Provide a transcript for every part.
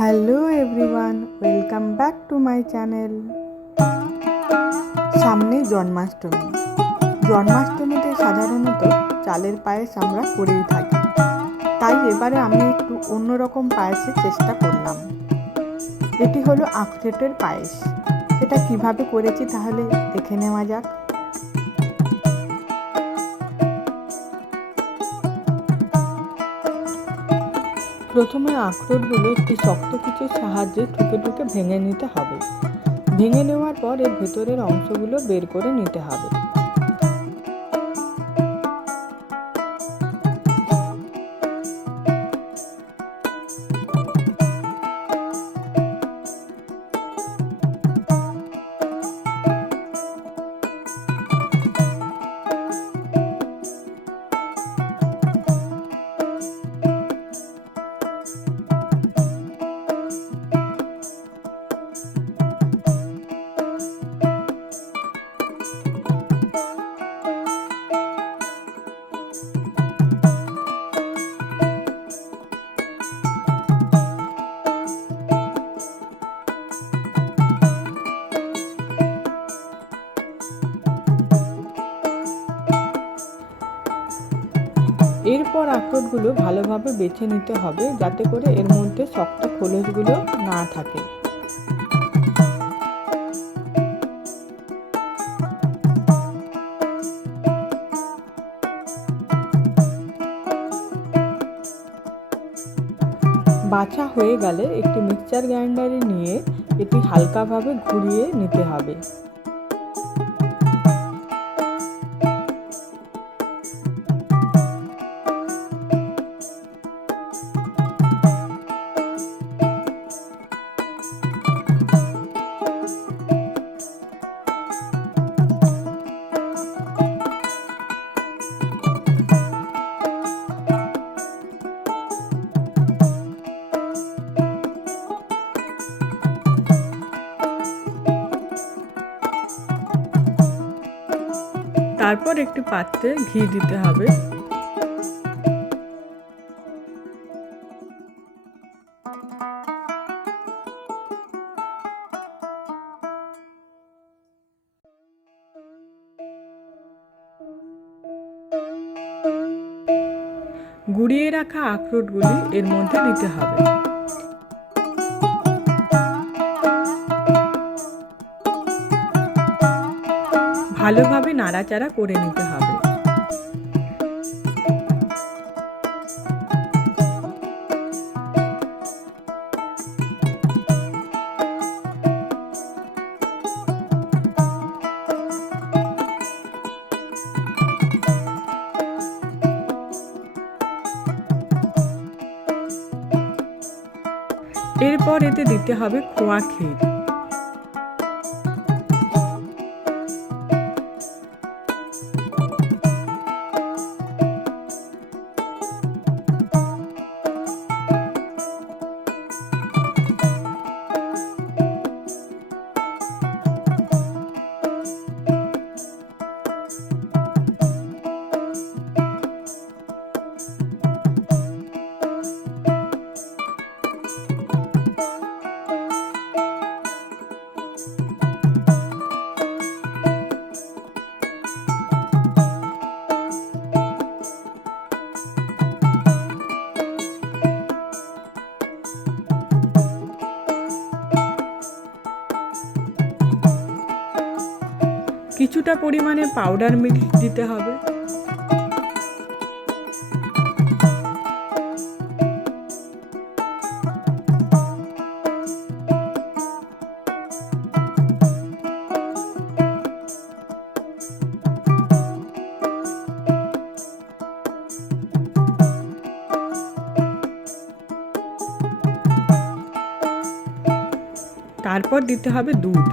Hello everyone, welcome back to my channel. সামনে জন্মাষ্টমীতে সাধারণত চালের পায়েস আমরা করেই থাকি। তাই এবারে আমি একটু অন্যরকম পায়েসের চেষ্টা করলাম। এটি হলো আখরোটের পায়েস। এটা কিভাবে করেছি তাহলে দেখে নেওয়া যাক। প্রথমে আখরোটগুলো একটি শক্ত কিছুর সাহায্যে ঠুকে ঠুকে ভেঙে নিতে হবে। ভেঙে নেওয়ার পর এর ভেতরের অংশগুলো বের করে নিতে হবে। এরপর আখরোটগুলো ভালোভাবে বেছে নিতে হবে, যাতে করে এর মধ্যে শক্ত খোলসগুলো না থাকে। বাছা হয়ে গেলে একটি মিক্সচার গ্রাইন্ডারে নিয়ে এটি হালকাভাবে ঘুরিয়ে নিতে হবে। তারপর একটি পাত্রে ঘি দিতে হবে। গুঁড়িয়ে রাখা আখরোটগুলি এর মধ্যে দিতে হবে। ভালোভাবে নাড়াচাড়া করে নিতে হবে। এরপর এতে দিতে হবে খোয়া ক্ষীর। কিছুটা পরিমাণে পাউডার মিল্ক দিতে হবে। তারপর দিতে হবে দুধ।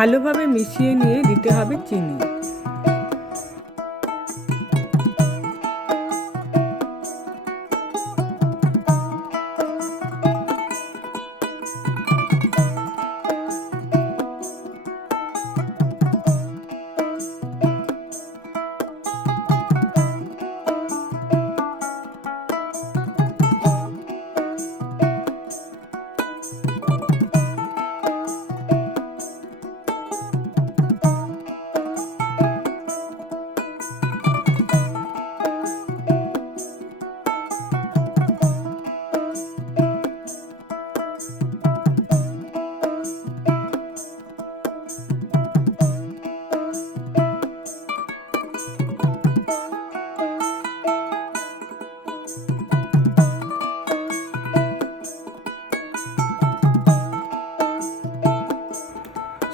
ভালোভাবে মিশিয়ে নিয়ে দিতে হবে চিনি।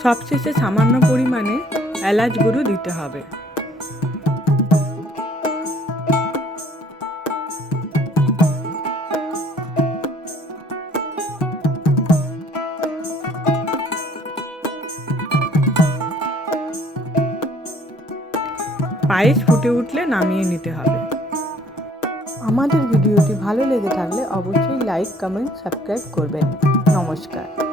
সবশেষে সামান্য পরিমাণে এলাচ গুঁড়ো দিতে হবে। পায়েস ফুটে উঠলে নামিয়ে নিতে হবে। আমাদের ভিডিওটি ভালো লেগে থাকলে অবশ্যই লাইক, কমেন্ট, সাবস্ক্রাইব করবেন। নমস্কার।